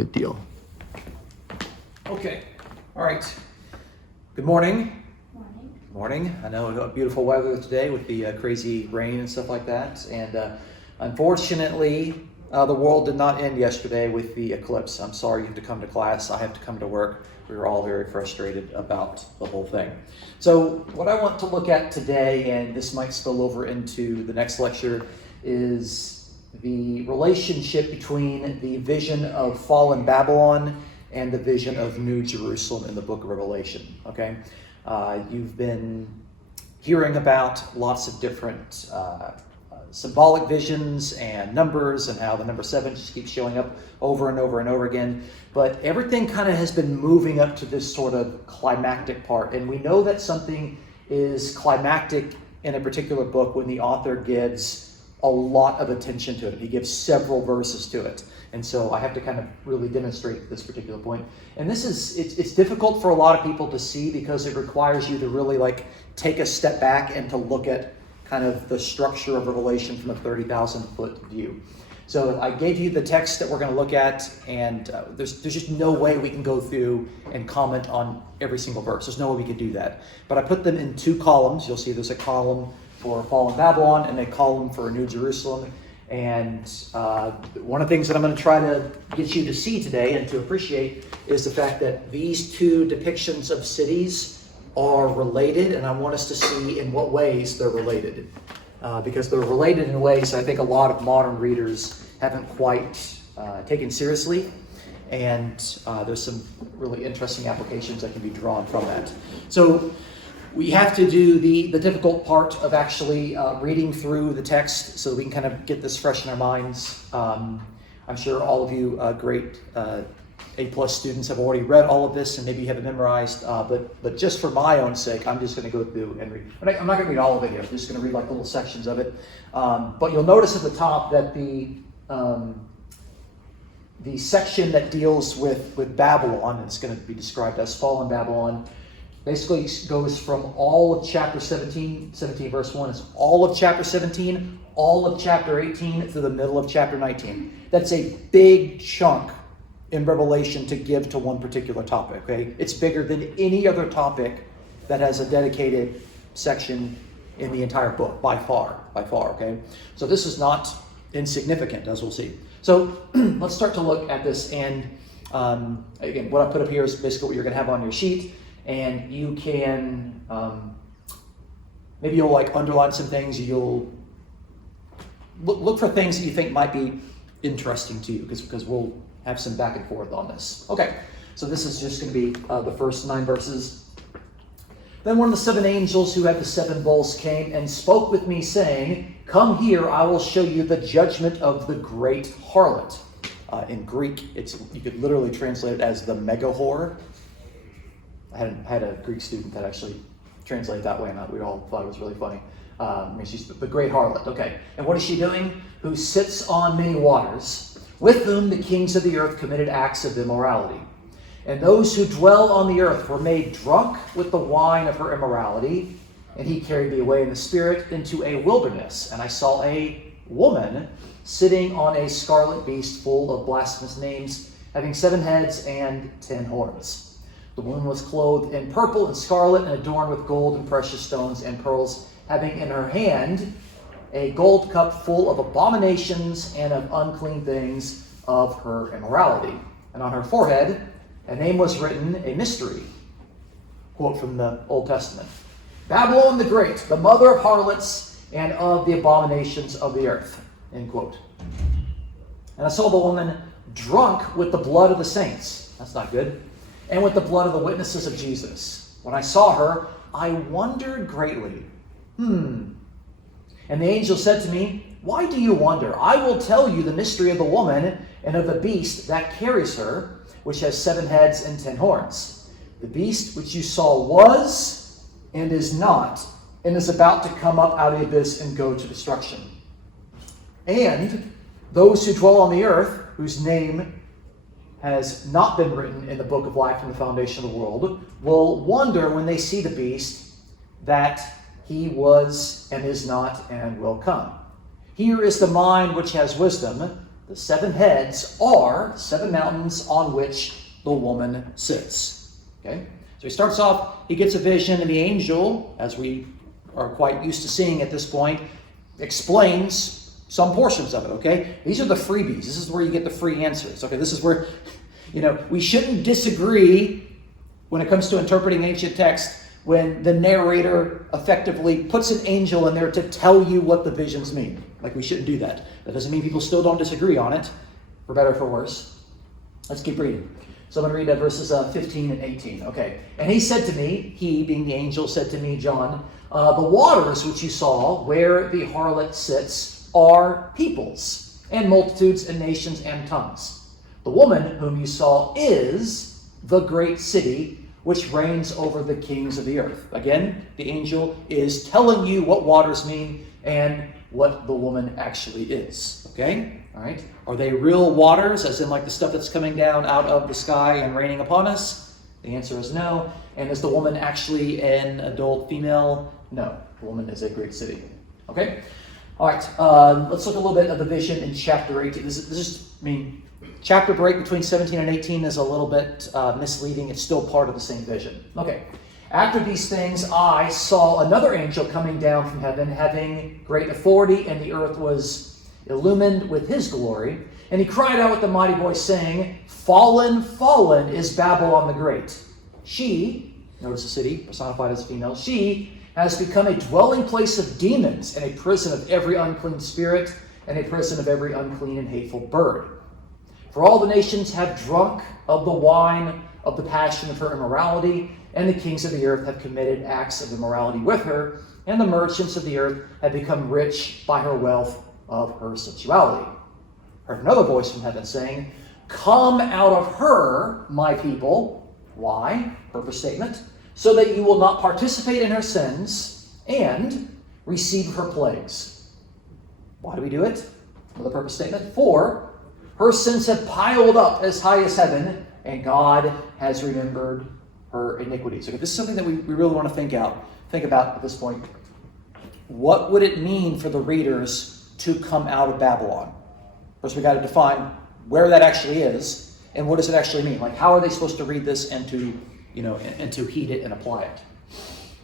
Good deal. Okay. All right. Good morning. Morning. I know beautiful weather today with the crazy rain and stuff like that. And unfortunately, the world did not end yesterday with the eclipse. I'm sorry you have to come to class. I have to come to work. We were all very frustrated about the whole thing. So what I want to look at today, and this might spill over into the next lecture, is the relationship between the vision of fallen Babylon and the vision of New Jerusalem in the book of Revelation. Okay? You've been hearing about lots of different symbolic visions and numbers and how the number 7 just keeps showing up over and over and over again. But everything kind of has been moving up to this sort of climactic part. And we know that something is climactic in a particular book when the author gives a lot of attention to it. He gives several verses to it. And so I have to kind of really demonstrate this particular point. And this is, it's difficult for a lot of people to see because it requires you to really take a step back and to look at kind of the structure of Revelation from a 30,000 foot view. So I gave you the text that we're going to look at, and there's just no way we can go through and comment on every single verse. There's no way we could do that. But I put them in 2 columns. You'll see there's a column for fallen Babylon and a column for New Jerusalem. And one of the things that I'm going to try to get you to see today and to appreciate is the fact that these 2 depictions of cities are related, and I want us to see in what ways they're related. Because they're related in ways I think a lot of modern readers haven't quite taken seriously. And there's some really interesting applications that can be drawn from that. So we have to do the difficult part of actually reading through the text so we can kind of get this fresh in our minds. I'm sure all of you great A-plus students have already read all of this and maybe you have it memorized, but just for my own sake, I'm just going to go through and read. I'm not going to read all of it here. I'm just going to read little sections of it. But you'll notice at the top that the section that deals with Babylon, it's going to be described as fallen Babylon, basically goes from all of chapter 17 verse 1 is all of chapter 17, all of chapter 18 through the middle of chapter 19. That's a big chunk in Revelation to give to one particular topic, okay? It's bigger than any other topic that has a dedicated section in the entire book, by far, okay? So this is not insignificant, as we'll see. So let's start to look at this, and again, what I put up here is basically what you're going to have on your sheet. And you can, maybe you'll underline some things. You'll look for things that you think might be interesting to you because we'll have some back and forth on this. Okay, so this is just going to be the first 9 verses. Then one of the 7 angels who had the 7 bowls came and spoke with me, saying, "Come here, I will show you the judgment of the great harlot." In Greek, you could literally translate it as the mega whore. I had a Greek student that actually translated that way, and we all thought it was really funny. She's the great harlot. Okay, and what is she doing? Who sits on many waters, with whom the kings of the earth committed acts of immorality. And those who dwell on the earth were made drunk with the wine of her immorality. And he carried me away in the spirit into a wilderness. And I saw a woman sitting on a scarlet beast full of blasphemous names, having 7 heads and 10 horns. The woman was clothed in purple and scarlet and adorned with gold and precious stones and pearls, having in her hand a gold cup full of abominations and of unclean things of her immorality. And on her forehead a name was written, a mystery. Quote from the Old Testament. "Babylon the Great, the mother of harlots and of the abominations of the earth." End quote. And I saw the woman drunk with the blood of the saints. That's not good. And with the blood of the witnesses of Jesus. When I saw her, I wondered greatly. And the angel said to me, "Why do you wonder? I will tell you the mystery of the woman and of the beast that carries her, which has 7 heads and 10 horns. The beast which you saw was and is not, and is about to come up out of the abyss and go to destruction. And those who dwell on the earth, whose name has not been written in the book of life from the foundation of the world, will wonder when they see the beast that he was and is not and will come. Here is the mind which has wisdom. The 7 heads are 7 mountains on which the woman sits. Okay? So he starts off, he gets a vision, and the angel, as we are quite used to seeing at this point, explains some portions of it, okay? These are the freebies. This is where you get the free answers. Okay, this is where, we shouldn't disagree when it comes to interpreting ancient text when the narrator effectively puts an angel in there to tell you what the visions mean. Like, we shouldn't do that. That doesn't mean people still don't disagree on it, for better or for worse. Let's keep reading. So I'm going to read verses 15 and 18. Okay. And he said to me, he being the angel said to me, John, the waters which you saw where the harlot sits are peoples and multitudes and nations and tongues. The woman whom you saw is the great city which reigns over the kings of the earth. Again, the angel is telling you what waters mean and what the woman actually is. Okay? All right? Are they real waters, as in like the stuff that's coming down out of the sky and raining upon us? The answer is no. And is the woman actually an adult female? No. The woman is a great city. Okay? All right. Let's look a little bit of the vision in chapter 18. Chapter break between 17 and 18 is a little bit misleading. It's still part of the same vision. Okay. After these things, I saw another angel coming down from heaven, having great authority, and the earth was illumined with his glory. And he cried out with a mighty voice, saying, Fallen, fallen is Babylon the Great. She, notice the city, personified as a female, she has become a dwelling place of demons and a prison of every unclean spirit and a prison of every unclean and hateful bird. For all the nations have drunk of the wine of the passion of her immorality, and the kings of the earth have committed acts of immorality with her, and the merchants of the earth have become rich by her wealth of her sensuality. I heard another voice from heaven saying, Come out of her, my people. Why? Purpose statement. So that you will not participate in her sins and receive her plagues. Why do we do it? Another purpose statement. For her sins have piled up as high as heaven, and God has remembered her iniquities. Okay, this is something that we really want to think about at this point. What would it mean for the readers to come out of Babylon? First, we got to define where that actually is, and what does it actually mean? Like, how are they supposed to read this and to heed it and apply it?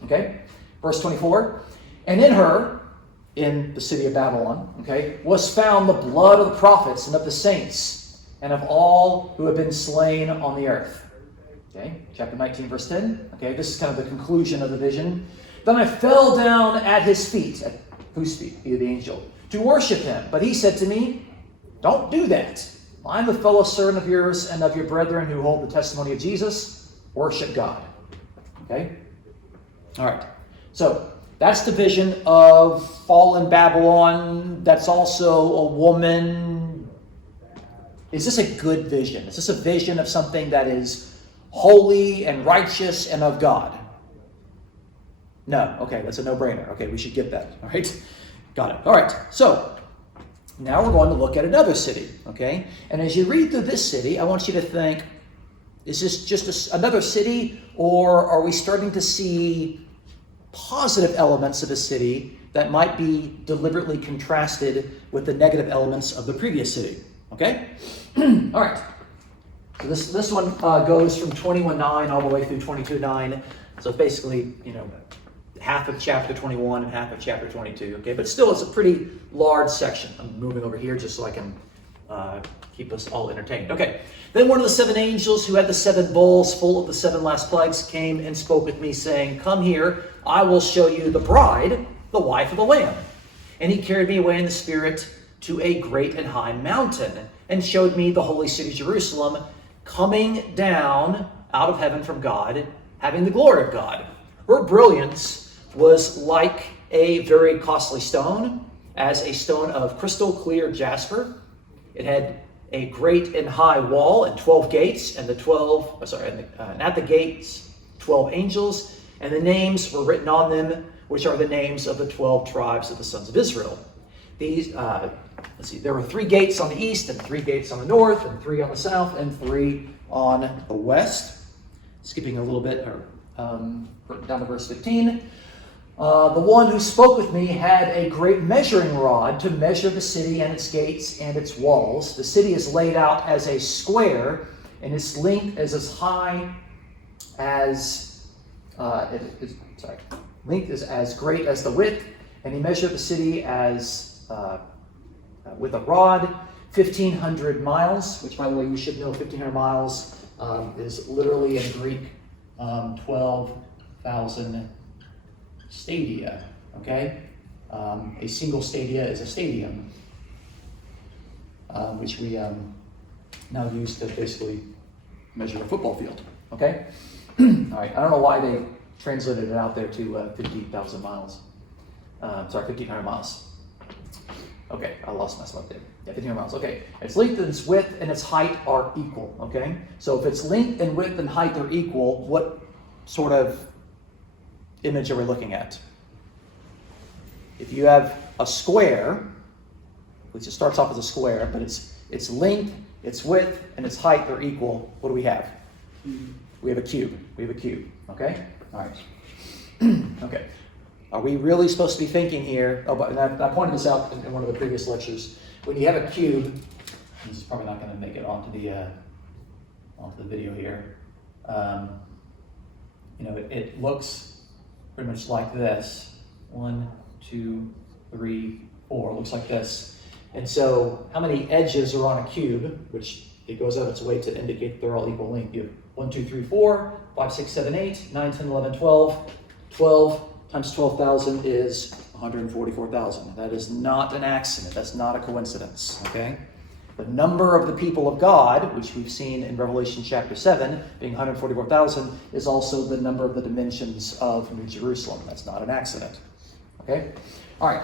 Okay, verse 24. And in her, in the city of Babylon, okay, was found the blood of the prophets and of the saints and of all who have been slain on the earth. Okay, chapter 19, verse 10. Okay, this is kind of the conclusion of the vision. Then I fell down at his feet, at whose feet? He, the angel, to worship him. But he said to me, Don't do that. I'm a fellow servant of yours and of your brethren who hold the testimony of Jesus. Worship God. Okay? All right. So, that's the vision of fallen Babylon. That's also a woman. Is this a good vision? Is this a vision of something that is holy and righteous and of God? No. Okay, that's a no-brainer. Okay, we should get that. All right? Got it. All right. So, now we're going to look at another city. Okay? And as you read through this city, I want you to think, is this just another city, or are we starting to see positive elements of a city that might be deliberately contrasted with the negative elements of the previous city? Okay? All right. So this one goes from 21:9 all the way through 22:9. So it's basically, half of chapter 21 and half of chapter 22. Okay, but still, it's a pretty large section. I'm moving over here just so I can keep us all entertained. Okay. Then one of the 7 angels who had the 7 bowls full of the 7 last plagues came and spoke with me, saying, Come here, I will show you the bride, the wife of the Lamb. And he carried me away in the spirit to a great and high mountain, and showed me the holy city Jerusalem, coming down out of heaven from God, having the glory of God. Her brilliance was like a very costly stone, as a stone of crystal clear jasper. It had a great and high wall and 12 gates, and at the gates 12 angels, and the names were written on them, which are the names of the 12 tribes of the sons of Israel. These, there were 3 gates on the east, and 3 gates on the north, and 3 on the south, and 3 on the west. Skipping a little bit, down to verse 15. The one who spoke with me had a great measuring rod to measure the city and its gates and its walls. The city is laid out as a square, and its length is as high as length is as great as the width. And he measured the city as with a rod, 1,500 miles. Which, by the way, you should know 1,500 miles is literally in Greek 12,000 stadia. Okay, a single stadia is a stadium, which we now use to basically measure a football field. Okay, all right. I don't know why they translated it out there to 50,000 miles. 1,500 miles. Okay, I lost myself there. Yeah, 1,500 miles. Okay, its length and its width and its height are equal. Okay, so if its length and width and height are equal, what sort of image are we looking at? If you have a square, which it starts off as a square, but its length, its width, and its height are equal, what do we have? We have a cube. We have a cube. Okay? All right. Okay. Are we really supposed to be thinking here? Oh, but I pointed this out in one of the previous lectures. When you have a cube, this is probably not going to make it onto the video here. It looks pretty much like this. 1, 2, 3, 4. It looks like this. And so, how many edges are on a cube? Which it goes out its way to indicate that they're all equal length. You have 1, 2, 3, 4, 5, 6, 7, 8, 9, 10, 11, 12. 12 times 12,000 is 144,000. That is not an accident. That's not a coincidence. Okay? The number of the people of God, which we've seen in Revelation chapter 7, being 144,000, is also the number of the dimensions of New Jerusalem. That's not an accident. Okay? All right.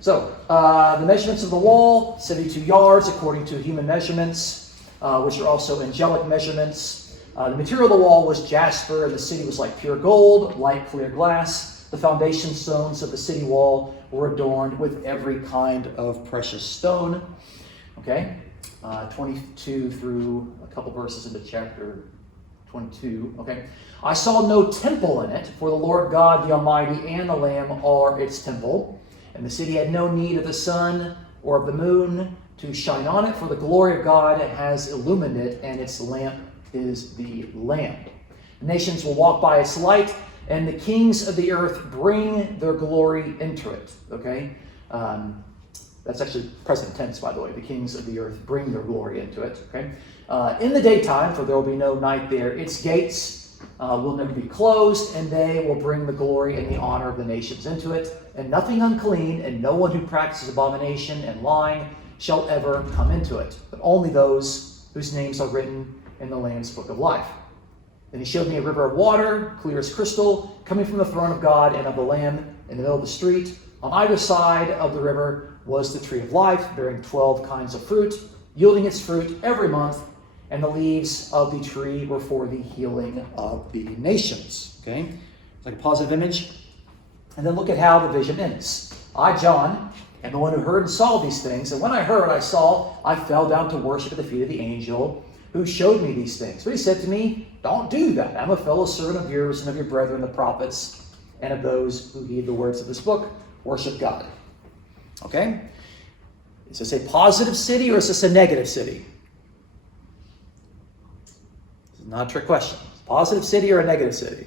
So, the measurements of the wall, 72 yards according to human measurements, which are also angelic measurements. The material of the wall was jasper, and the city was like pure gold, light clear glass. The foundation stones of the city wall were adorned with every kind of precious stone. Okay, 22 through a couple verses into chapter 22. Okay, I saw no temple in it, for the Lord God, the Almighty, and the Lamb are its temple. And the city had no need of the sun or of the moon to shine on it, for the glory of God has illumined it, and its lamp is the Lamb. The nations will walk by its light, and the kings of the earth bring their glory into it. Okay? That's actually present tense, by the way. The kings of the earth bring their glory into it. Okay? In the daytime, for there will be no night there, its gates will never be closed, and they will bring the glory and the honor of the nations into it. And nothing unclean, and no one who practices abomination and lying shall ever come into it, but only those whose names are written in the Lamb's book of life. Then he showed me a river of water, clear as crystal, coming from the throne of God and of the Lamb in the middle of the street. On either side of the river was the tree of life, bearing 12 kinds of fruit, yielding its fruit every month, and the leaves of the tree were for the healing of the nations. Okay? It's like a positive image. And then look at how the vision ends. I, John, am the one who heard and saw these things. And when I heard, I saw, I fell down to worship at the feet of the angel who showed me these things. But he said to me, don't do that. I'm a fellow servant of yours and of your brethren, the prophets, and of those who heed the words of this book. Worship God. Okay? Is this a positive city or is this a negative city? This is not a trick question. Positive city or a negative city?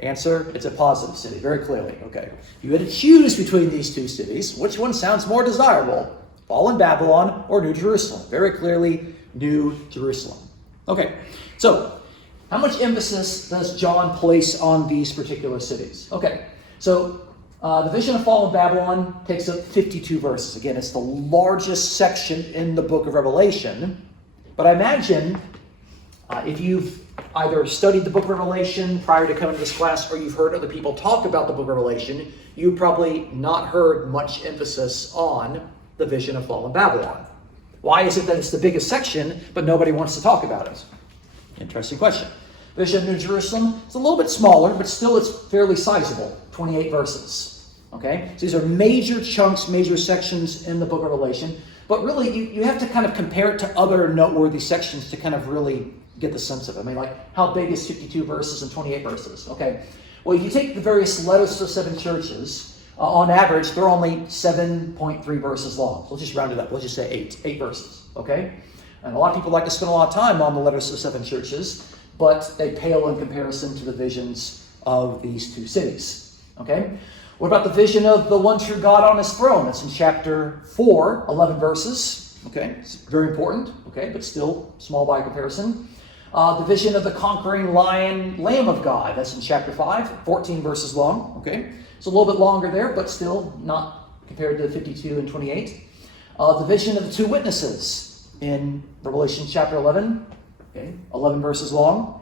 Answer, it's a positive city, very clearly. Okay. If you had to choose between these two cities, which one sounds more desirable? Fallen Babylon or New Jerusalem? Very clearly, New Jerusalem. Okay, so how much emphasis does John place on these particular cities? Okay, so the vision of fallen Babylon takes up 52 verses. Again, it's the largest section in the book of Revelation. But I imagine if you've either studied the book of Revelation prior to coming to this class or you've heard other people talk about the book of Revelation, you've probably not heard much emphasis on the vision of fallen Babylon. Why is it that it's the biggest section, but nobody wants to talk about it? Interesting question. Vision of New Jerusalem, it's a little bit smaller, but still it's fairly sizable, 28 verses. Okay? So these are major chunks, major sections in the book of Revelation. But really, you have to kind of compare it to other noteworthy sections to kind of really get the sense of it. I mean, like, how big is 52 verses and 28 verses? Okay. Well, if you take the various letters to the 7 churches, on average, they're only 7.3 verses long. So let's just round it up. Let's just say 8 verses, okay? And a lot of people like to spend a lot of time on the letters to the 7 churches, but they pale in comparison to the visions of these 2 cities, okay? What about the vision of the one true God on his throne? That's in chapter 4, 11 verses, okay? It's very important, okay, but still small by comparison. The vision of the conquering lion, Lamb of God. That's in chapter 5, 14 verses long, okay? It's a little bit longer there, but still not compared to 52 and 28. The vision of the 2 witnesses in Revelation chapter 11, okay? 11 verses long,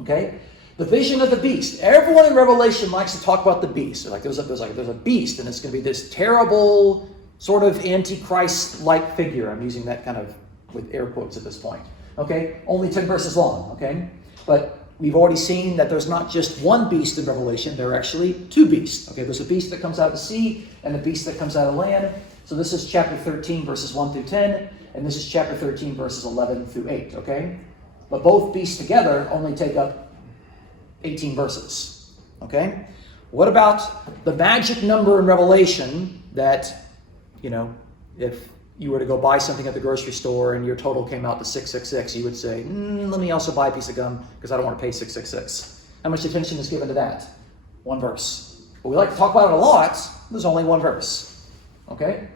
okay? The vision of the beast. Everyone in Revelation likes to talk about the beast. They're like, there's a beast, and it's going to be this terrible sort of antichrist-like figure. I'm using that kind of with air quotes at this point. Okay, only 10 verses long. Okay, but we've already seen that there's not just one beast in Revelation. There are actually 2 beasts. Okay, there's a beast that comes out of the sea and a beast that comes out of land. So this is chapter 13, verses 1 through 10, and this is chapter 13, verses 11 through 8. Okay, but both beasts together only take up 18 verses. Okay? What about the magic number in Revelation that, if you were to go buy something at the grocery store and your total came out to 666, you would say, let me also buy a piece of gum because I don't want to pay 666. How much attention is given to that? 1 verse. But we like to talk about it a lot. There's only 1 verse. Okay?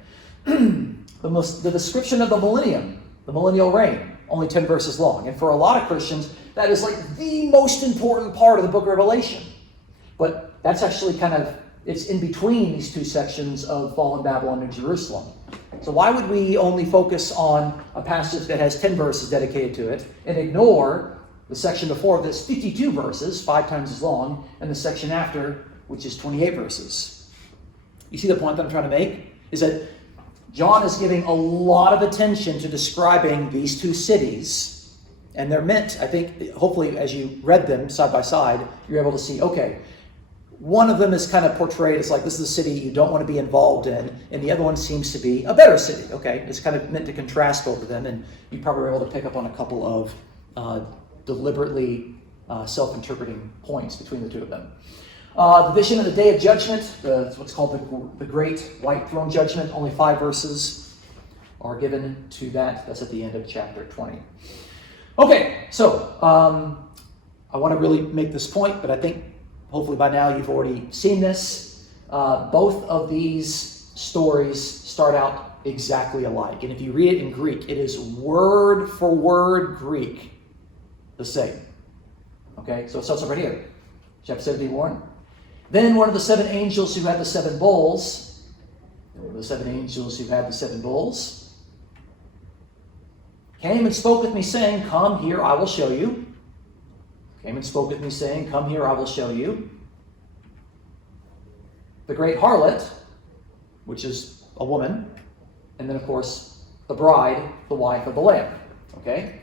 The description of the millennium, the millennial reign, only 10 verses long. And for a lot of Christians, that is like the most important part of the book of Revelation. But that's actually it's in between these 2 sections of fallen Babylon and Jerusalem. So why would we only focus on a passage that has 10 verses dedicated to it and ignore the section before that's 52 verses, 5 times as long, and the section after, which is 28 verses? You see the point that I'm trying to make? Is that John is giving a lot of attention to describing these 2 cities. And they're meant, I think, hopefully as you read them side by side, you're able to see, okay, one of them is kind of portrayed as like, this is a city you don't want to be involved in, and the other one seems to be a better city, okay? It's kind of meant to contrast both of them, and you probably were able to pick up on a couple of deliberately self-interpreting points between the 2 of them. The vision of the day of judgment, what's called the Great White Throne Judgment, only 5 verses are given to that. That's at the end of chapter 20. Okay, so I want to really make this point, but I think hopefully by now you've already seen this. Both of these stories start out exactly alike. And if you read it in Greek, it is word for word Greek the same. Okay, so it starts over here. Chapter 71. Then one of the 7 angels who had the 7 bowls, came and spoke with me, saying, Come here, I will show you. Came and spoke with me, saying, Come here, I will show you. The great harlot, which is a woman, and then, of course, the bride, the wife of the Lamb. Okay?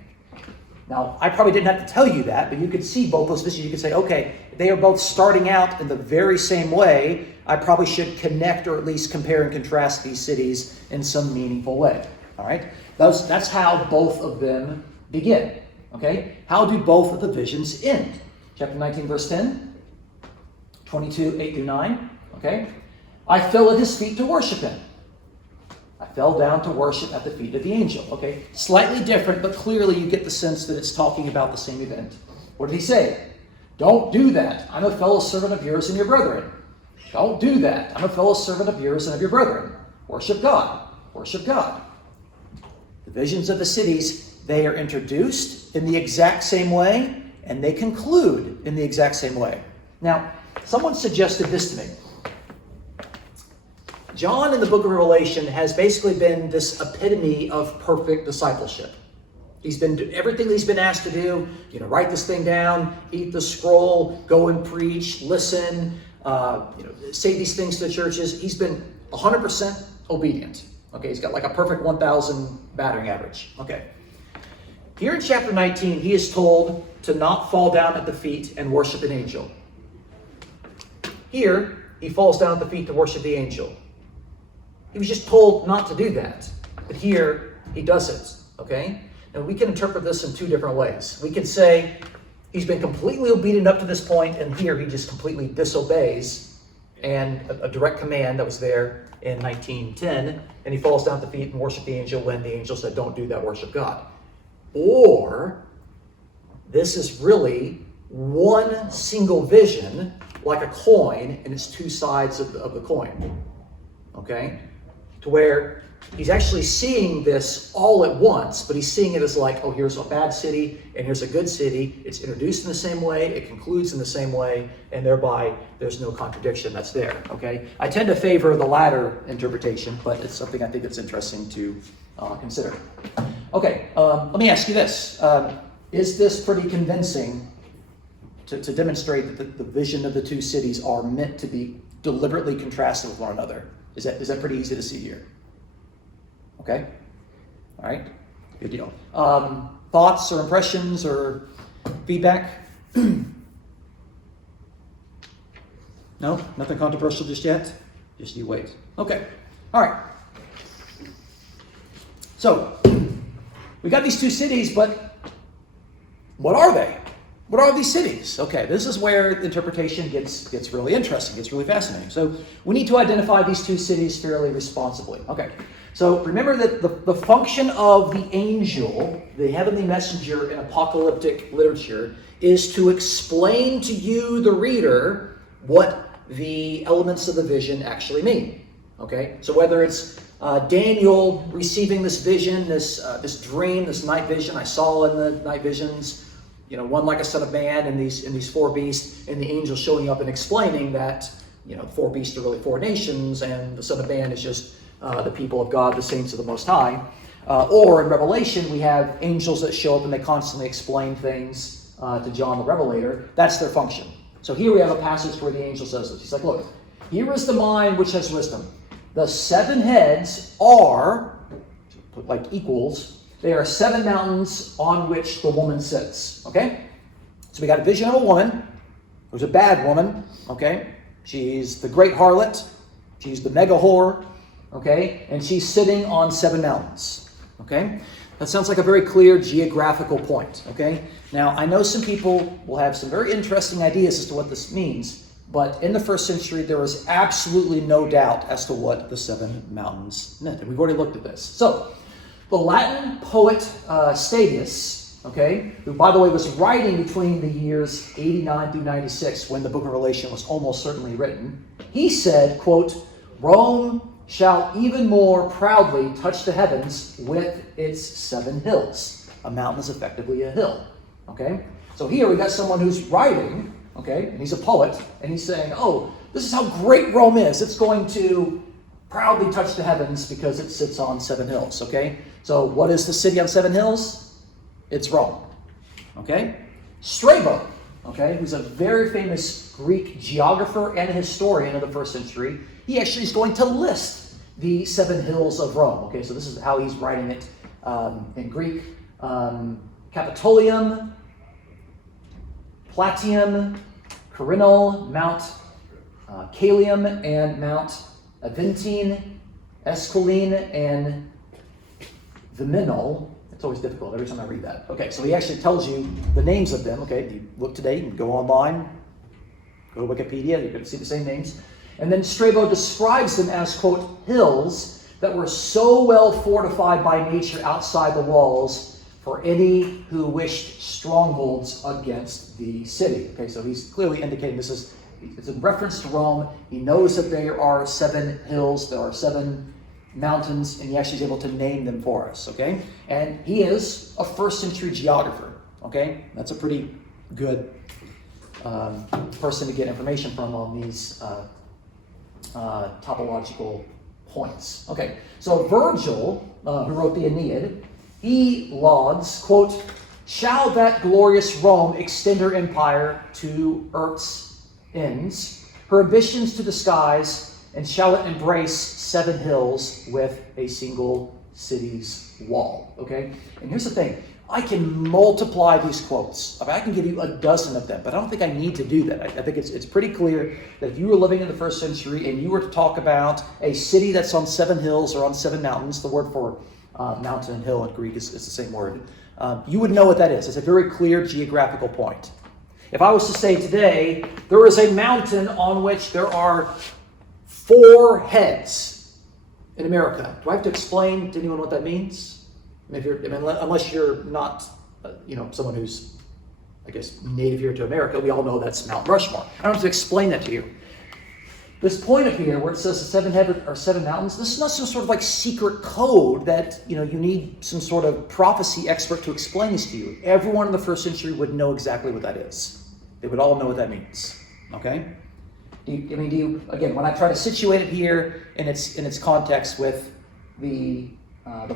Now, I probably didn't have to tell you that, but you could see both those visions. You could say, okay, they are both starting out in the very same way. I probably should connect or at least compare and contrast these cities in some meaningful way. All right? That's how both of them begin. Okay? How do both of the visions end? Chapter 19, verse 10, 22, 8 through 9. Okay? I fell at his feet to worship him. I fell down to worship at the feet of the angel. Okay? Slightly different, but clearly you get the sense that it's talking about the same event. What did he say? Don't do that. I'm a fellow servant of yours and your brethren. Don't do that. I'm a fellow servant of yours and of your brethren. Worship God. Worship God. The visions of the cities, they are introduced in the exact same way, and they conclude in the exact same way. Now, someone suggested this to me. John in the book of Revelation has basically been this epitome of perfect discipleship. He's been doing everything that he's been asked to do. Write this thing down, eat the scroll, go and preach, listen, say these things to the churches. He's been 100% obedient. Okay, he's got like a perfect 1,000 battering average. Okay. Here in chapter 19, he is told to not fall down at the feet and worship an angel. Here, he falls down at the feet to worship the angel. He was just told not to do that. But here, he does it. Okay? Now, we can interpret this in 2 different ways. We can say, he's been completely obedient up to this point, and here he just completely disobeys and a direct command that was there in 19:10, and he falls down at the feet and worships the angel when the angel said, don't do that, worship God. Or this is really one single vision, like a coin, and it's two sides of the coin. Okay? To where he's actually seeing this all at once, but he's seeing it as like, oh, here's a bad city, and here's a good city. It's introduced in the same way, it concludes in the same way, and thereby there's no contradiction that's there. Okay? I tend to favor the latter interpretation, but it's something I think that's interesting to consider. Okay, let me ask you this. Is this pretty convincing to demonstrate that the vision of the two cities are meant to be deliberately contrasted with one another? Is that pretty easy to see here? Okay? All right? Good deal. Thoughts or impressions or feedback? No? Nothing controversial just yet? Just you wait. Okay. All right. So, we got these two cities, but what are they? What are these cities? Okay, this is where the interpretation gets really interesting, gets really fascinating. So we need to identify these two cities fairly responsibly. Okay, so remember that the function of the angel, the heavenly messenger in apocalyptic literature, is to explain to you, the reader, what the elements of the vision actually mean. Okay, so whether it's Daniel receiving this vision, this dream, this night vision I saw in the night visions, one like a son of man and these four beasts, and the angel showing up and explaining that, four beasts are really four nations, and the son of man is just the people of God, the saints of the Most High. Or in Revelation, we have angels that show up and they constantly explain things to John the Revelator. That's their function. So here we have a passage where the angel says this. He's like, look, here is the mind which has wisdom. The seven heads are, like equals, they are seven mountains on which the woman sits. Okay? So we got a vision of a woman who's a bad woman. Okay? She's the great harlot. She's the mega whore. Okay? And she's sitting on seven mountains. Okay? That sounds like a very clear geographical point. Okay? Now, I know some people will have some very interesting ideas as to what this means, but in the first century, there was absolutely no doubt as to what the seven mountains meant. And we've already looked at this. So, the Latin poet Stadius, okay, who, by the way, was writing between the years 89 through 96 when the book of Revelation was almost certainly written, he said, quote, Rome shall even more proudly touch the heavens with its seven hills. A mountain is effectively a hill, okay? So here we got someone who's writing, okay, and he's a poet, and he's saying, oh, this is how great Rome is. It's going to proudly touch the heavens because it sits on seven hills, okay? So what is the city on seven hills? It's Rome, okay? Strabo, okay, who's a very famous Greek geographer and a historian of the first century, he actually is going to list the seven hills of Rome, okay? So this is how he's writing it in Greek. Capitolium, Platium, Quirinal, Mount Calium, and Mount Aventine, Esquiline, and Viminal. It's always difficult every time I read that. Okay, so he actually tells you the names of them. Okay, you look today, you can go online, go to Wikipedia, you're going to see the same names. And then Strabo describes them as, quote, hills that were so well fortified by nature outside the walls for any who wished strongholds against the city. Okay, so he's clearly indicating it's in reference to Rome. He knows that there are seven hills, there are seven mountains, and he actually is able to name them for us, okay? And he is a first century geographer, okay? That's a pretty good person to get information from on these topological points. Okay, so Virgil, who wrote the Aeneid, he lauds, quote, shall that glorious Rome extend her empire to earth's ends, her ambitions to the skies, and shall it embrace seven hills with a single city's wall? Okay? And here's the thing. I can multiply these quotes. I can give you a dozen of them, but I don't think I need to do that. I think it's pretty clear that if you were living in the first century and you were to talk about a city that's on seven hills or on seven mountains, the word for mountain and hill in Greek is the same word, you would know what that is. It's a very clear geographical point. If I was to say today, there is a mountain on which there are 4 heads in America. Do I have to explain to anyone what that means? Unless you're not, someone who's, I guess, native here to America, we all know that's Mount Rushmore. I don't have to explain that to you. This point up here where it says the 7 heaven or 7 mountains, this is not some sort of like secret code that you need some sort of prophecy expert to explain this to you. Everyone in the first century would know exactly what that is. They would all know what that means. Okay? Again, when I try to situate it here in its context with the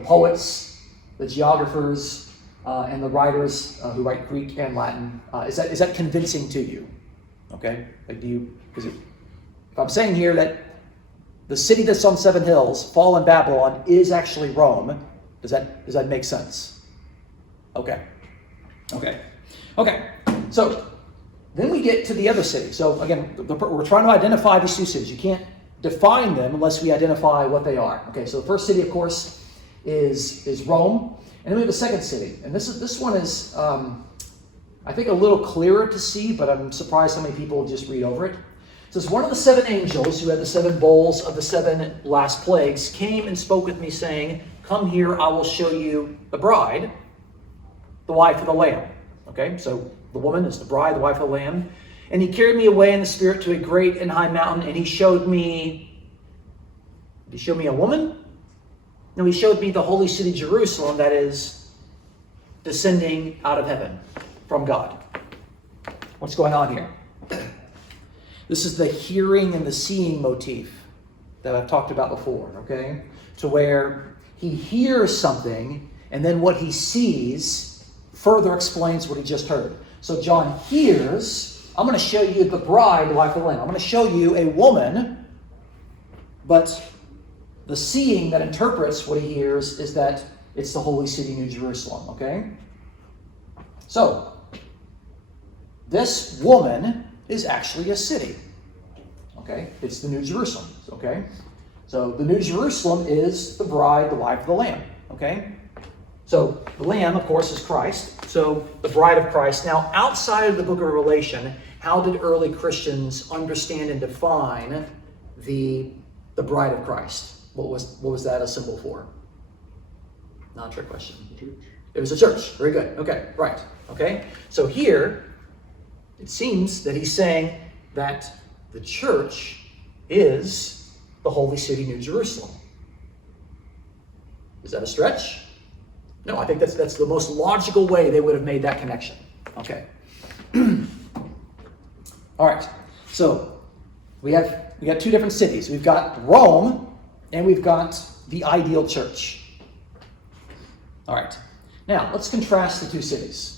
poets, the geographers, and the writers who write Greek and Latin, is that convincing to you? Okay? If I'm saying here that the city that's on 7 hills, fallen Babylon, is actually Rome, does that make sense? Okay. So then we get to the other city. So again, we're trying to identify these 2 cities. You can't define them unless we identify what they are. Okay, so the first city, of course, is Rome. And then we have the second city. And this one is, I think, a little clearer to see, but I'm surprised how many people just read over it. It says, one of the 7 angels who had the 7 bowls of the 7 last plagues came and spoke with me, saying, come here, I will show you the bride, the wife of the Lamb. Okay, so the woman is the bride, the wife of the Lamb. And he carried me away in the Spirit to a great and high mountain, and he showed me... Did he show me a woman? No, he showed me the holy city Jerusalem, that is descending out of heaven from God. What's going on here? This is the hearing and the seeing motif that I've talked about before, okay? To where he hears something, and then what he sees further explains what he just heard. So John hears, I'm going to show you the bride, the wife of the Lamb. I'm going to show you a woman, but the seeing that interprets what he hears is that it's the holy city, New Jerusalem, okay? So, this woman is actually a city. Okay? It's the New Jerusalem. Okay? So the New Jerusalem is the bride, the wife of the Lamb. Okay? So the Lamb, of course, is Christ. So the bride of Christ. Now, outside of the book of Revelation, how did early Christians understand and define the bride of Christ? What was that a symbol for? Not a trick question. It was a church. Very good. Okay, right. Okay? So here, it seems that he's saying that the church is the holy city, New Jerusalem. Is that a stretch? No, I think that's the most logical way they would have made that connection. Okay. All right. So we got 2 different cities. We've got Rome and we've got the ideal church. All right. Now let's contrast the 2 cities.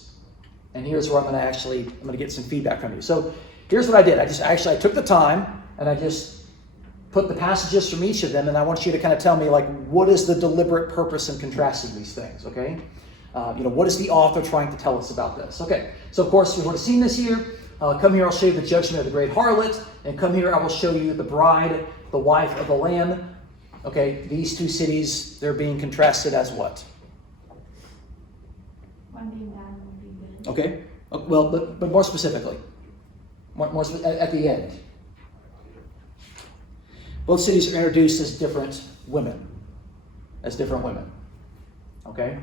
And here's where I'm going to get some feedback from you. So here's what I did. I took the time and I just put the passages from each of them, and I want you to kind of tell me, like, what is the deliberate purpose in contrasting these things, okay? What is the author trying to tell us about this? Okay, so of course we've already seen this here. Come here, I'll show you the judgment of the great harlot, and come here, I will show you the bride, the wife of the Lamb. Okay, these 2 cities, they're being contrasted as what? One being bad, one being good. Okay, well, but more specifically, at the end. Both cities are introduced as different women. Okay?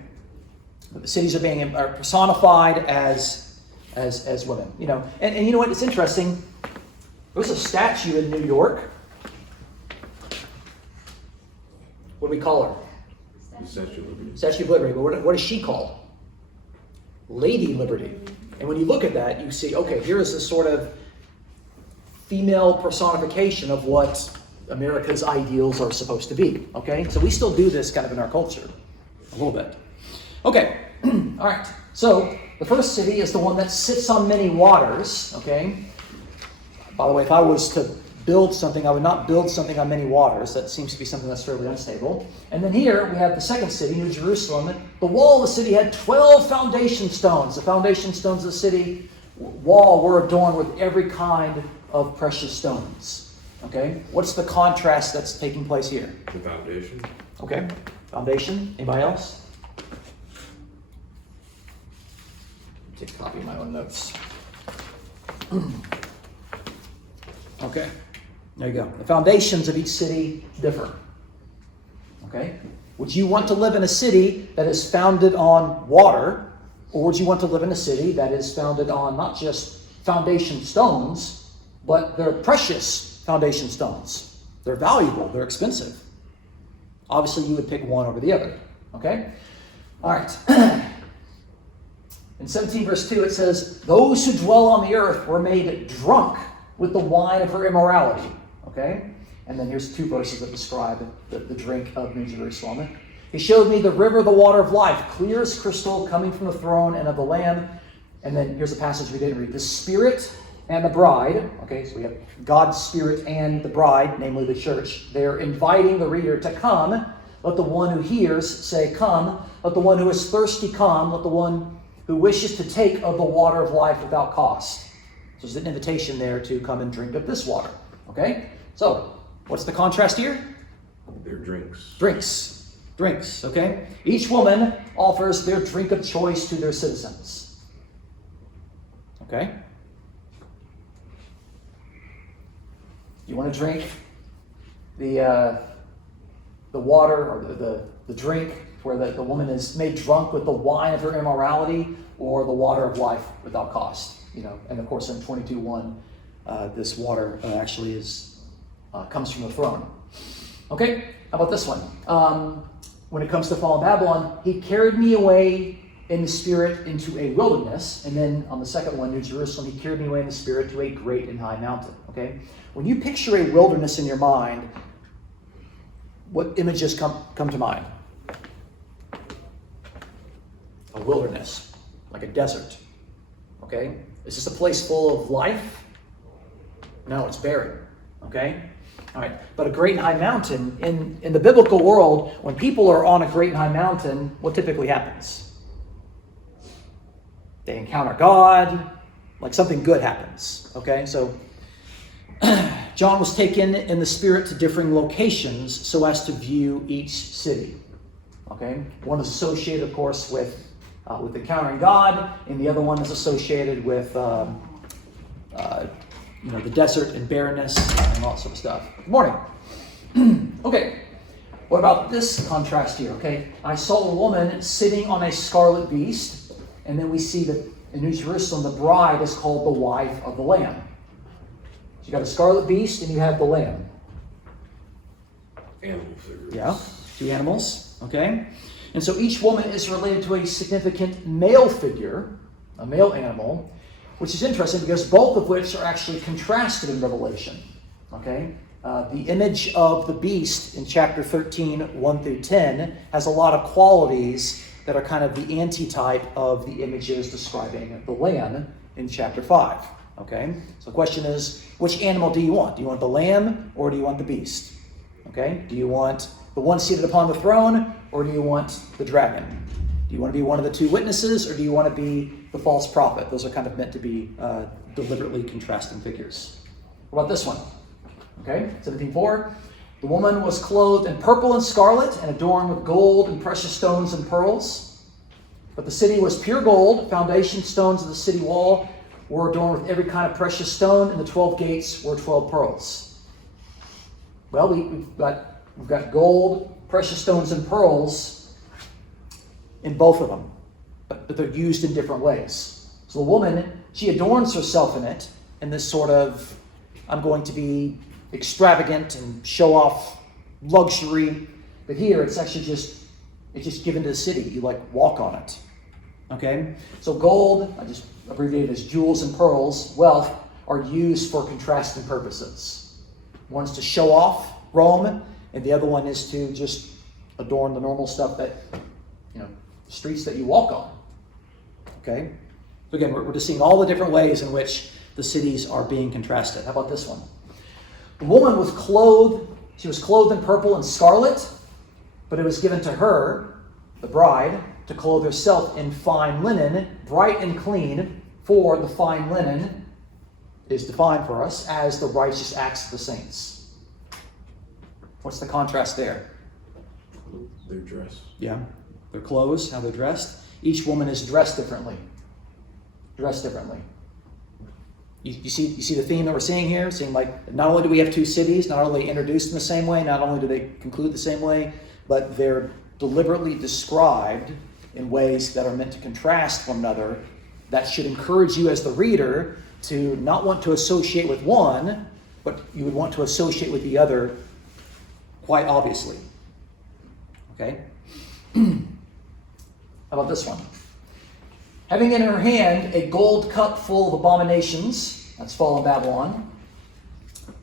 But the cities are personified as women. And you know what? It's interesting. There's a statue in New York. What do we call her? Statue of Liberty. Statue of Liberty. But what is she called? Lady Liberty. And when you look at that, you see, okay, here is this sort of female personification of what America's ideals are supposed to be. Okay? So we still do this kind of in our culture. A little bit. Okay. All right. So the first city is the one that sits on many waters. Okay? By the way, if I was to build something, I would not build something on many waters. That seems to be something that's fairly unstable. And then here we have the second city, New Jerusalem. The wall of the city had 12 foundation stones. The foundation stones of the city wall were adorned with every kind of precious stones. Okay? What's the contrast that's taking place here? The foundation. Okay. Foundation. Anybody else? Take a copy of my own notes. Okay, there you go. The foundations of each city differ. Okay? Would you want to live in a city that is founded on water, or would you want to live in a city that is founded on not just foundation stones, but they're precious foundation stones? They're valuable, they're expensive. Obviously, you would pick one over the other. Okay? All right. In 17 verse 2, it says, those who dwell on the earth were made drunk with the wine of her immorality. Okay? And then here's 2 verses that describe the drink of New Jerusalem. He showed me the river, the water of life, clear as crystal, coming from the throne and of the Lamb. And then here's a passage we didn't read. The Spirit and the bride. Okay, so we have God's Spirit and the bride, namely the church. They're inviting the reader to come. Let the one who hears say, come. Let the one who is thirsty come. Let the one who wishes to take of the water of life without cost. So there's an invitation there to come and drink of this water. Okay? So, what's the contrast here? They're drinks. Drinks, okay? Each woman offers their drink of choice to their citizens. Okay? You want to drink the water or the drink where the woman is made drunk with the wine of her immorality, or the water of life without cost? You know, and of course in 22:1, this water actually comes from the throne. Okay, how about this one? When it comes to fallen Babylon, he carried me away in the spirit into a wilderness, and then on the second one, New Jerusalem, he carried me away in the spirit to a great and high mountain. Okay, when you picture a wilderness in your mind, what images come to mind? A wilderness, like a desert. Okay? Is this a place full of life? No, it's barren. Okay? All right. But a great and high mountain, in the biblical world, when people are on a great and high mountain, what typically happens? They encounter God, like something good happens. Okay? So John was taken in the spirit to differing locations so as to view each city. Okay? One is associated, of course, with encountering God, and the other one is associated with the desert and barrenness and all that sort of stuff. Good morning. Okay, what about this contrast here? Okay, I saw a woman sitting on a scarlet beast, and then we see that in New Jerusalem, the bride is called the wife of the Lamb. So you got a scarlet beast, and you have the Lamb. Animal figures. Yeah, 2 animals. Okay. And so each woman is related to a significant male figure, a male animal, which is interesting because both of which are actually contrasted in Revelation. Okay? The image of the beast in chapter 13, 1 through 10, has a lot of qualities that are kind of the antitype of the images describing the lamb in chapter 5. Okay? So the question is, which animal do you want? Do you want the lamb or do you want the beast? Okay? Do you want the one seated upon the throne, or do you want the dragon? Do you want to be one of the 2 witnesses, or do you want to be the false prophet? Those are kind of meant to be deliberately contrasting figures. What about this one? Okay, 17:4. The woman was clothed in purple and scarlet and adorned with gold and precious stones and pearls. But the city was pure gold. Foundation stones of the city wall were adorned with every kind of precious stone, and the 12 gates were 12 pearls. Well, we've got gold, precious stones, and pearls in both of them, but they're used in different ways. So the woman, she adorns herself in this sort of, I'm going to be extravagant and show off luxury. But here, it's actually just given to the city. You walk on it. Okay? So gold, I just abbreviated as jewels and pearls, wealth, are used for contrasting purposes. One is to show off Rome, and the other one is to just adorn the normal stuff that, streets that you walk on. Okay? So again, we're just seeing all the different ways in which the cities are being contrasted. How about this one? The woman was clothed in purple and scarlet, but it was given to her, the bride, to clothe herself in fine linen, bright and clean, for the fine linen is defined for us as the righteous acts of the saints. What's the contrast there? Their dress. Yeah. Their clothes, how they're dressed. Each woman is dressed differently. You see the theme that we're seeing here? Seeing like not only do we have two cities, not only introduced in the same way, not only do they conclude the same way, but they're deliberately described in ways that are meant to contrast one another, that should encourage you as the reader to not want to associate with one, but you would want to associate with the other quite obviously. Okay? How about this one? Having in her hand a gold cup full of abominations, that's fallen Babylon.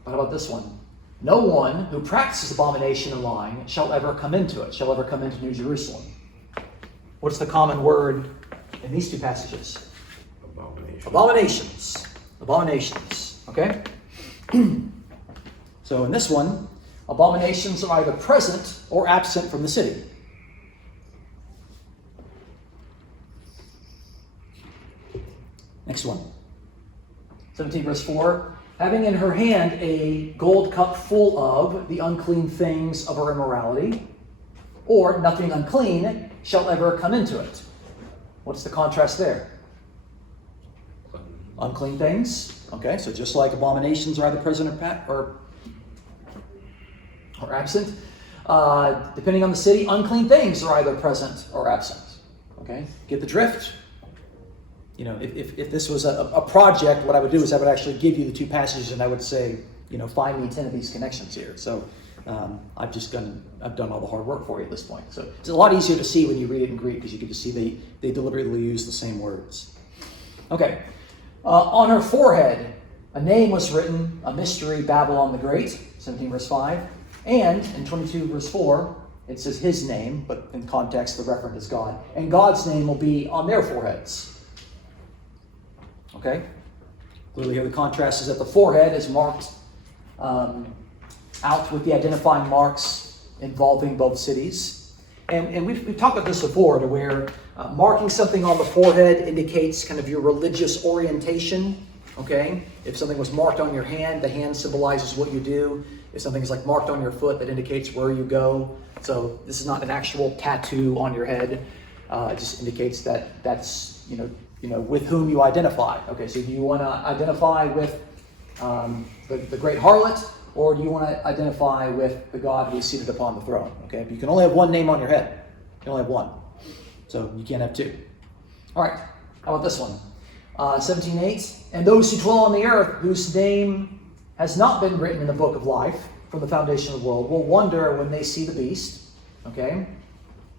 How about this one? No one who practices abomination and lying shall ever come into it, shall ever come into New Jerusalem. What's the common word in these two passages? Abomination. Abominations. Abominations. Okay? So in this one, abominations are either present or absent from the city. Next one. 17 verse 4. Having in her hand a gold cup full of the unclean things of her immorality, or nothing unclean shall ever come into it. What's the contrast there? Unclean things. Okay, so just like abominations are either present or absent, depending on the city, unclean things are either present or absent. Okay, get the drift? You know, if this was a project, what I would do is I would actually give you the two passages and I would say, you know, find me 10 of these connections here. So I've done all the hard work for you at this point. So it's a lot easier to see when you read it in Greek because you can just see they deliberately use the same words. Okay. On her forehead, a name was written, a mystery, Babylon the Great, 17 verse 5. And in 22 verse 4, it says his name, but in context the referent is God. And God's name will be on their foreheads. Okay? Clearly here the contrast is that the forehead is marked out with the identifying marks involving both cities. And we've talked about this before, to where marking something on the forehead indicates kind of your religious orientation. Okay? If something was marked on your hand, the hand symbolizes what you do. If something is like marked on your foot, that indicates where you go. So this is not an actual tattoo on your head. It just indicates that that's, you know, with whom you identify. Okay, so do you want to identify with the great harlot, or do you want to identify with the God who is seated upon the throne? Okay, but you can only have one name on your head. You can only have one. So you can't have two. All right, how about this one? 17:8. And those who dwell on the earth, whose name has not been written in the book of life from the foundation of the world, will wonder when they see the beast. Okay,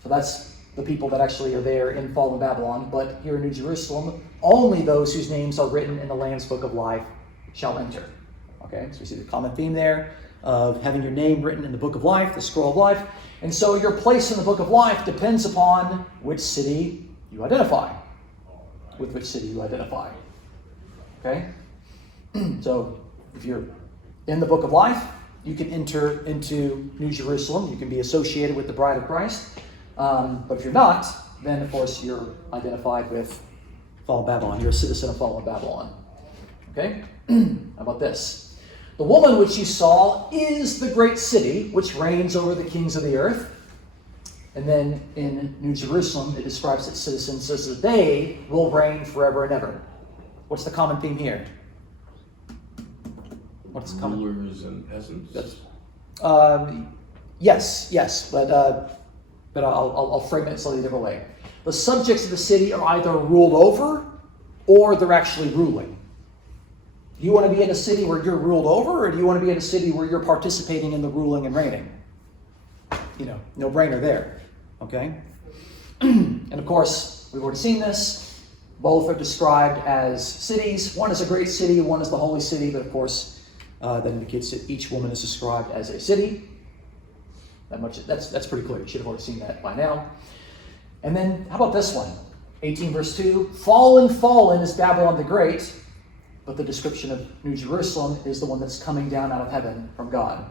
so that's the people that actually are there in fallen Babylon. But here in New Jerusalem, only those whose names are written in the Lamb's book of life shall enter. Okay, so we see the common theme there of having your name written in the book of life, the scroll of life. And so your place in the book of life depends upon which city you identify. With which city you identify. Okay? So if you're in the book of life, you can enter into New Jerusalem. You can be associated with the bride of Christ. But if you're not, then of course you're identified with fallen Babylon. You're a citizen of fallen Babylon. Okay? How about this? The woman which you saw is the great city which reigns over the kings of the earth. And then in New Jerusalem, it describes its citizens, says that they will reign forever and ever. What's the common theme here? What's the common? Rulers and peasants. Yes, but I'll frame it a slightly different way. The subjects of the city are either ruled over or they're actually ruling. Do you want to be in a city where you're ruled over, or do you want to be in a city where you're participating in the ruling and reigning? You know, no brainer there. Okay? And of course, we've already seen this. Both are described as cities. One is a great city, one is the holy city, but of course, that indicates that each woman is described as a city. That's pretty clear. You should have already seen that by now. And then, how about this one? 18 verse 2. Fallen is Babylon the Great, but the description of New Jerusalem is the one that's coming down out of heaven from God.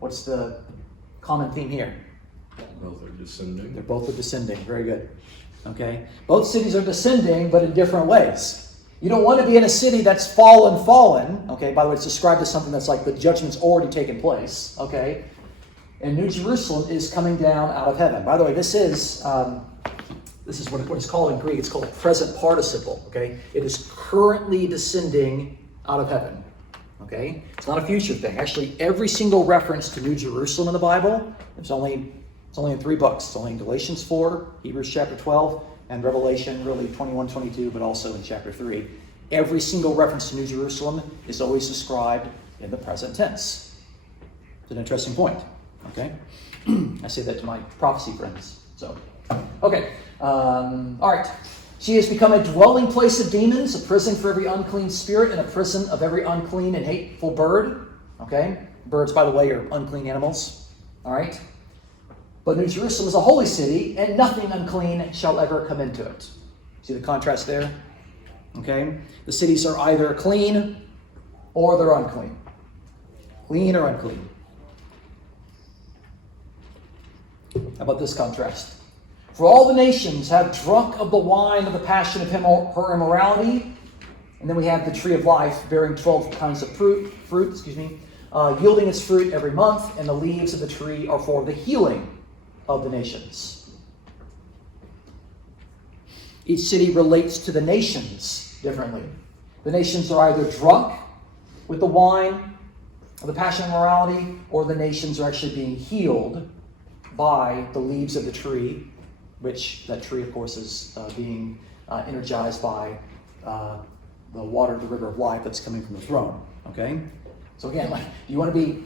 What's the common theme here? Both are descending. They're both descending. Very good. Okay? Both cities are descending, but in different ways. You don't want to be in a city that's fallen. Okay? By the way, it's described as something that's like the judgment's already taken place. Okay? And New Jerusalem is coming down out of heaven. By the way, this is This is what it's called in Greek. It's called present participle, okay? It is currently descending out of heaven, okay? It's not a future thing. Actually, every single reference to New Jerusalem in the Bible, it's only in 3 books. It's only in Galatians 4, Hebrews chapter 12, and Revelation, really 21, 22, but also in chapter 3. Every single reference to New Jerusalem is always described in the present tense. It's an interesting point, okay? I say that to my prophecy friends. So, okay. All right. She has become a dwelling place of demons, a prison for every unclean spirit, and a prison of every unclean and hateful bird. Okay? Birds, by the way, are unclean animals. All right? But New Jerusalem is a holy city, and nothing unclean shall ever come into it. See the contrast there? Okay? The cities are either clean or they're unclean. Clean or unclean. How about this contrast? For all the nations have drunk of the wine of the passion of her immorality. And then we have the tree of life bearing 12 kinds of fruit, yielding its fruit every month, and the leaves of the tree are for the healing of the nations. Each city relates to the nations differently. The nations are either drunk with the wine of the passion of immorality, or the nations are actually being healed by the leaves of the tree, which that tree, of course, is being energized by the water, the river of life that's coming from the throne. Okay, so again, do you want to be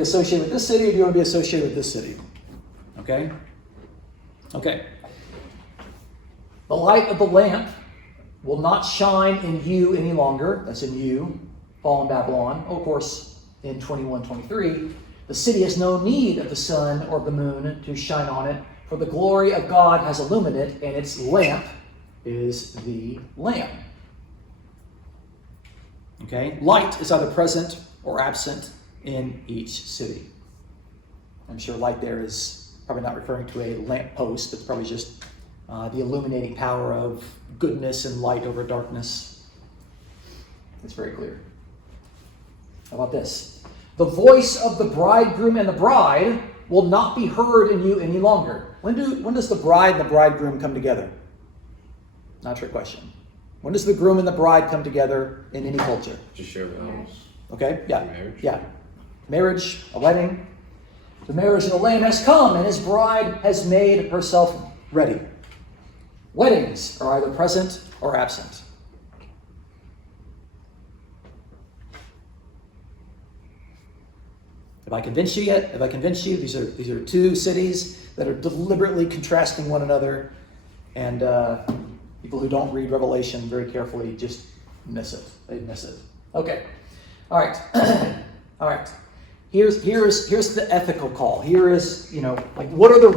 associated with this city, or do you want to be associated with this city? Okay. The light of the lamp will not shine in you any longer. That's in you, fallen Babylon. Oh, of course, in 21:23, the city has no need of the sun or the moon to shine on it, for the glory of God has illuminated it, and its lamp is the Lamb. Okay? Light is either present or absent in each city. I'm sure light there is probably not referring to a lamp post, but it's probably just the illuminating power of goodness and light over darkness. It's very clear. How about this? The voice of the bridegroom and the bride will not be heard in you any longer. When does the bride and the bridegroom come together? Not a trick question. When does the groom and the bride come together in any culture? To share the house. Okay, yeah. Marriage. Yeah. Marriage, a wedding. The marriage of the Lamb has come, and his bride has made herself ready. Weddings are either present or absent. Have I convinced you yet? Have I convinced you? These are 2 cities that are deliberately contrasting one another, and people who don't read Revelation very carefully just miss it. They miss it. Okay. All right. All right. Here's the ethical call. Here is, what were the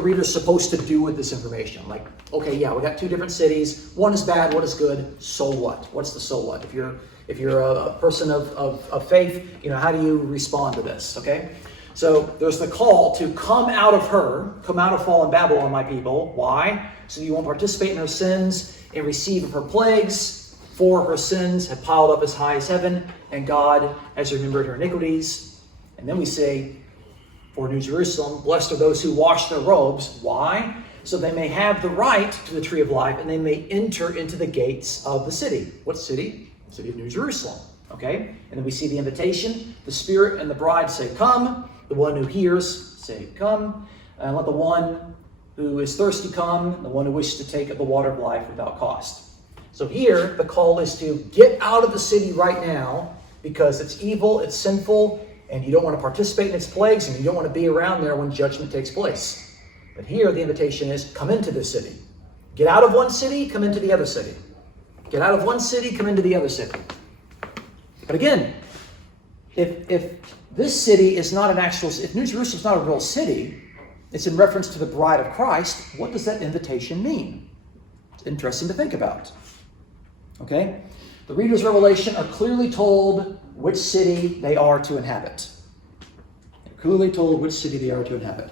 readers supposed to do with this information? Like, okay, yeah, we got 2 different cities. One is bad, one is good. So what? What's the so what? If you're a person of faith, how do you respond to this? Okay? So there's the call to come out of fallen Babylon, my people. Why? So you won't participate in her sins and receive of her plagues. For her sins have piled up as high as heaven, and God has remembered her iniquities. And then we say, for New Jerusalem, blessed are those who wash their robes. Why? So they may have the right to the tree of life, and they may enter into the gates of the city. What city? The city of New Jerusalem. Okay? And then we see the invitation. The Spirit and the bride say, come. The one who hears, say, come. And let the one who is thirsty come, the one who wishes to take of the water of life without cost. So here, the call is to get out of the city right now, because it's evil, it's sinful, and you don't want to participate in its plagues, and you don't want to be around there when judgment takes place. But here, the invitation is, come into this city. Get out of one city, come into the other city. Get out of one city, come into the other city. But again, if this city is not if New Jerusalem is not a real city, it's in reference to the bride of Christ, what does that invitation mean? It's interesting to think about. Okay? The readers of Revelation are clearly told which city they are to inhabit. They're clearly told which city they are to inhabit.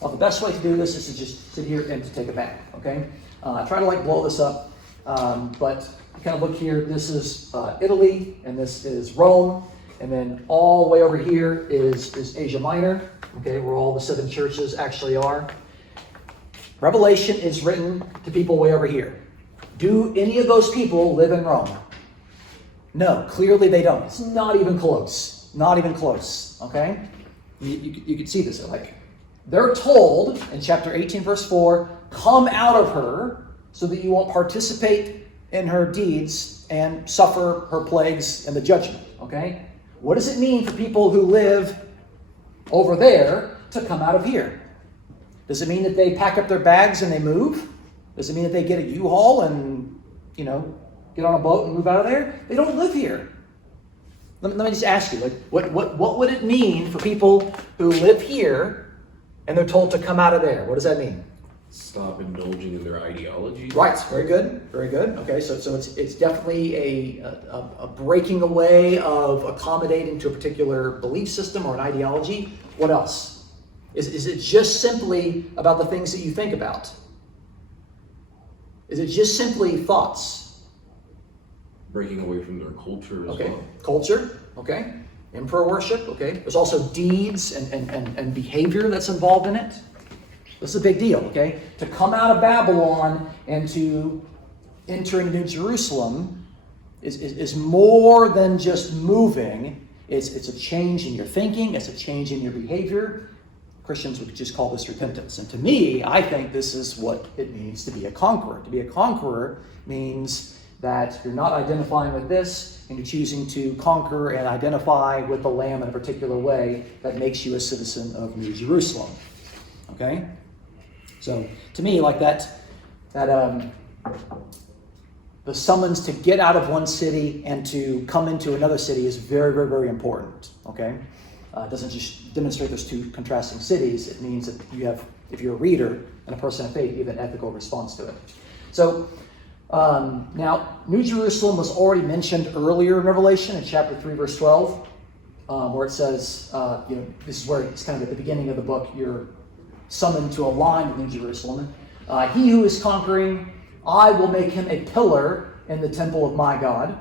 Well, the best way to do this is to just sit here and to take a nap. Okay? Try to blow this up, but you kind of look here. This is Italy, and this is Rome, and then all the way over here is Asia Minor. okay, where all the 7 churches actually are. Revelation is written to people way over here. Do any of those people live in Rome? No, clearly they don't. It's not even close. Not even close, okay? You can see this. Like, they're told in chapter 18, verse 4, come out of her so that you won't participate in her deeds and suffer her plagues and the judgment, okay? What does it mean for people who live over there to come out of here? Does it mean that they pack up their bags and they move? Does it mean that they get a U-Haul and, get on a boat and move out of there? They don't live here. Let me just ask you, what would it mean for people who live here and they're told to come out of there? What does that mean? Stop indulging in their ideology. Right. Very good. Very good. Okay. So it's definitely a breaking away of accommodating to a particular belief system or an ideology. What else? Is it just simply about the things that you think about? Is it just simply thoughts? Breaking away from their culture as well. Culture. Okay. Emperor worship. Okay. There's also deeds and behavior that's involved in it. This is a big deal, okay? To come out of Babylon and to enter into New Jerusalem is more than just moving. It's a change in your thinking. It's a change in your behavior. Christians would just call this repentance. And to me, I think this is what it means to be a conqueror. To be a conqueror means that you're not identifying with this, and you're choosing to conquer and identify with the Lamb in a particular way that makes you a citizen of New Jerusalem. Okay? So to me, like the summons to get out of one city and to come into another city is very, very, very important. Okay, it doesn't just demonstrate those 2 contrasting cities. It means that you have, if you're a reader and a person of faith, you have an ethical response to it. So now, New Jerusalem was already mentioned earlier in Revelation in chapter 3, verse 12, where it says, this is where it's kind of at the beginning of the book. You're summoned to align with New Jerusalem. He who is conquering, I will make him a pillar in the temple of my God.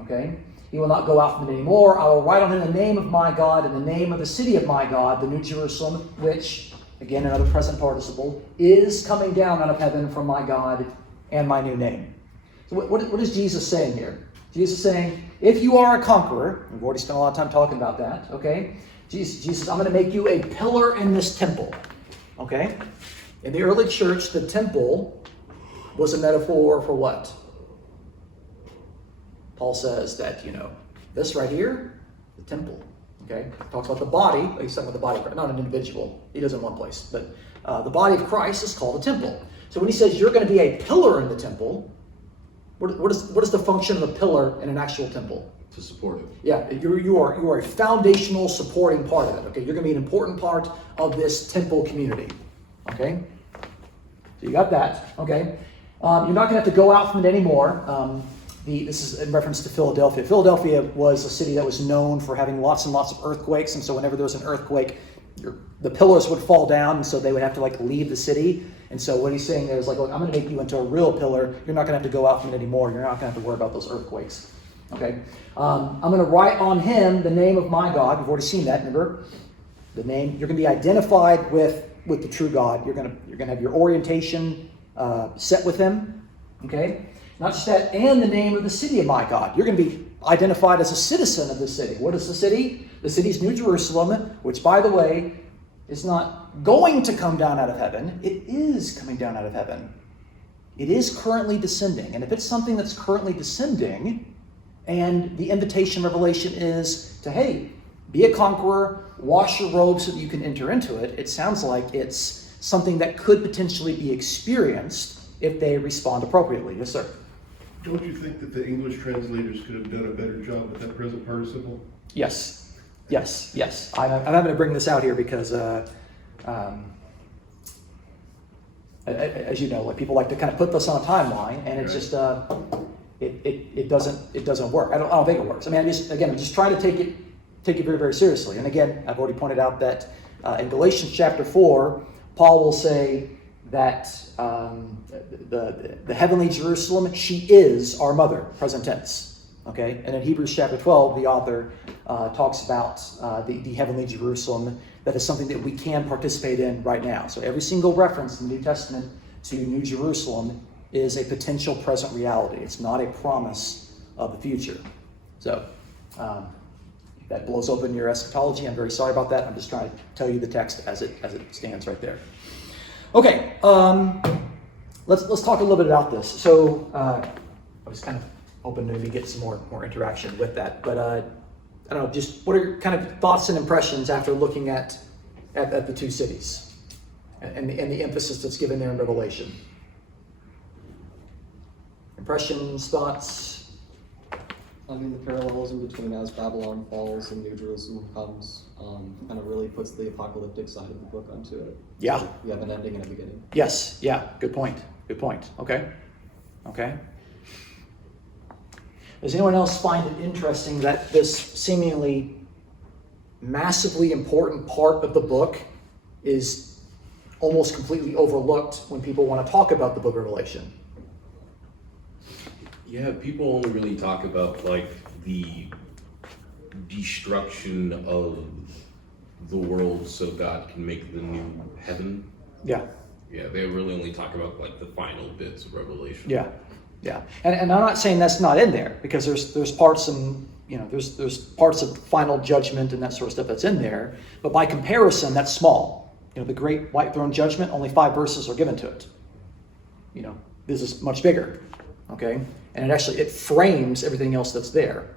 Okay? He will not go out from it anymore. I will write on him the name of my God and the name of the city of my God, the New Jerusalem, which, again, another present participle, is coming down out of heaven from my God and my new name. So what is Jesus saying here? Jesus is saying, if you are a conqueror, we've already spent a lot of time talking about that, okay? Jesus, I'm going to make you a pillar in this temple. Okay? In the early church, the temple was a metaphor for what? Paul says that, this right here, the temple. Okay? Talks about the body. He's talking about the body, not an individual. He does in one place. But the body of Christ is called a temple. So when he says you're going to be a pillar in the temple, what is the function of a pillar in an actual temple? To support it. Yeah, you are a foundational supporting part of it. Okay, you're going to be an important part of this temple community. Okay, so you got that. Okay, you're not going to have to go out from it anymore. This is in reference to Philadelphia. Philadelphia was a city that was known for having lots and lots of earthquakes, and so whenever there was an earthquake, the pillars would fall down, and so they would have to leave the city. And so what he's saying there is look, I'm going to make you into a real pillar. You're not going to have to go out from it anymore. You're not going to have to worry about those earthquakes. Okay, I'm going to write on him the name of my God. We've already seen that. Remember, the name. You're going to be identified with the true God. You're going to have your orientation set with him. Okay, not just that, and the name of the city of my God. You're going to be identified as a citizen of the city. What is the city? The city's New Jerusalem, which, by the way, is not going to come down out of heaven. It is coming down out of heaven. It is currently descending, and if it's something that's currently descending. And the invitation in Revelation is to, hey, be a conqueror, wash your robes so that you can enter into it. It sounds like it's something that could potentially be experienced if they respond appropriately. Yes, sir. Don't you think that the English translators could have done a better job with that present participle? Yes. I'm having to bring this out here because, as you know, people like to kind of put this on a timeline, and it's just... It doesn't work. I don't think it works. I'm just trying to take it very, very seriously. And again, I've already pointed out that in Galatians chapter 4, Paul will say that the heavenly Jerusalem, she is our mother, present tense. Okay, and in Hebrews chapter 12, the author talks about the heavenly Jerusalem that is something that we can participate in right now. So every single reference in the New Testament to New Jerusalem is a potential present reality. It's not a promise of the future. So if that blows open your eschatology, I'm very sorry about that. I'm just trying to tell you the text as it stands right there. Okay, let's talk a little bit about this. So I was kind of hoping to maybe get some more interaction with that, but I don't know, just what are your kind of thoughts and impressions after looking at the two cities and the emphasis that's given there in Revelation? Impressions, thoughts? I mean, the parallelism between as Babylon falls and New Jerusalem comes kind of really puts the apocalyptic side of the book onto it. Yeah. So we have an ending and a beginning. Yes, yeah, good point. Okay. Does anyone else find it interesting that this seemingly massively important part of the book is almost completely overlooked when people want to talk about the book of Revelation? Yeah, people only really talk about like the destruction of the world so God can make the new heaven. Yeah. Yeah, they really only talk about like the final bits of Revelation. Yeah. And I'm not saying that's not in there, because there's parts and there's parts of final judgment and that sort of stuff that's in there, but by comparison, that's small. The great white throne judgment, only 5 verses are given to it. This is much bigger. Okay? And it frames everything else that's there.